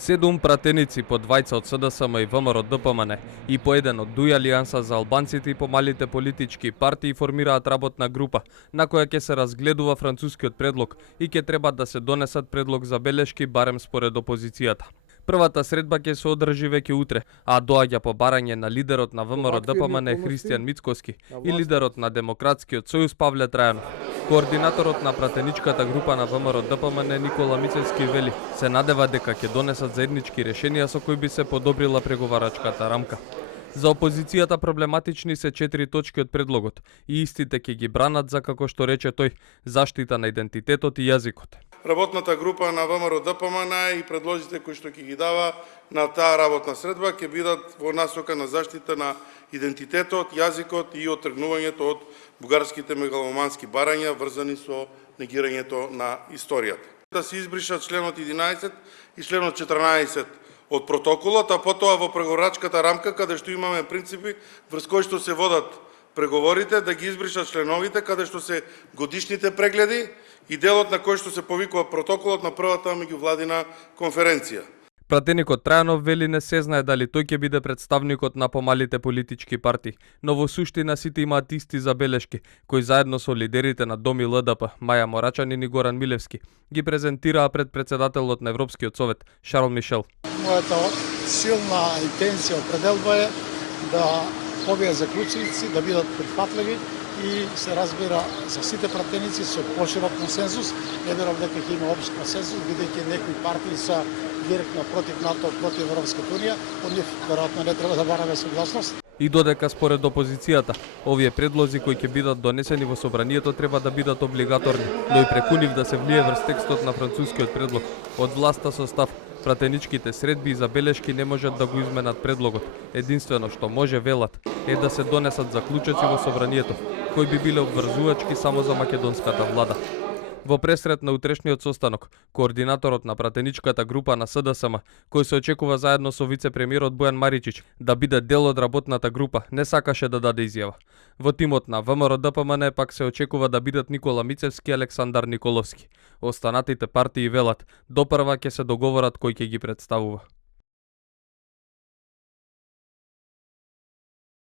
7 пратеници по двајца од СДСМ и ВМРО ДПМН и по еден од ДУИ Алијанса за албанците и помалите политички партии формираат работна група на која ќе се разгледува францускиот предлог и ќе треба да се донесат предлог за белешки барем според опозицијата. Првата средба ќе се одржи веќе утре, а доаѓа по барање на лидерот на ВМРО ДПМН Христијан Мицкоски и лидерот на Демократскиот сојуз Павле Трајанов. Координаторот на пратеничката група на ВМРО ДПМН Никола Мицевски вели се надева дека ќе донесат заеднички решенија со кои би се подобрила преговарачката рамка. За опозицијата проблематични се 4 точки од предлогот и истите ќе ги бранат за, како што рече тој, заштита на идентитетот и јазикот. Работната група на ВМРО ДПМН и предложите кои што ќе ги дава на таа работна средба ќе бидат во насока на заштита на идентитетот, јазикот и отргнувањето од бугарските мегаломански барања врзани со негирањето на историјата. Да се избришат членот 11 и членот 14 од протоколот, а потоа во преговорачката рамка каде што имаме принципи врз кои што се водат преговорите, да ги избришат членовите каде што се годишните прегледи и делот на кој што се повикува протоколот на првата меѓувладина конференција. Пратеникот Трајанов вели не се знае дали тој ќе биде представникот на помалите политички партии, но во суштина сите имаат исти забелешки, кои заедно со лидерите на ДОМ и ЛДП, Маја Морачанин и Горан Милевски, ги презентираа пред председателот на Европскиот совет Шарл Мишел. Мојата силна интенција определба е да овие заклучници да бидат прифатливи и се разбира за сите пратеници со поширок консензус. Не верувам дека ќе има општ консензус, бидејќи некои партии се директно против НАТО, против Европската унија, од нив веројатно не треба да бараме согласност. И додека според опозицијата, овие предлози кои ќе бидат донесени во собранието треба да бидат облигаторни, но и преку нив да се влие врз текстот на францускиот предлог. Од власта со став, пратеничките средби и забелешки не можат да го изменат предлогот. Единствено што може велат е да се донесат заклучоци во собранието, кои би биле обврзувачки само за македонската влада. Во пресрет на утрешниот состанок, координаторот на пратеничката група на СДСМ, кој се очекува заедно со вице-премиерот Бојан Маричич да биде дел од работната група, не сакаше да даде изјава. Во тимот на ВМРО ДПМН пак се очекува да бидат Никола Мицевски и Александар Николовски. Останатите партии велат, допрва ќе се договорат кој ќе ги представува.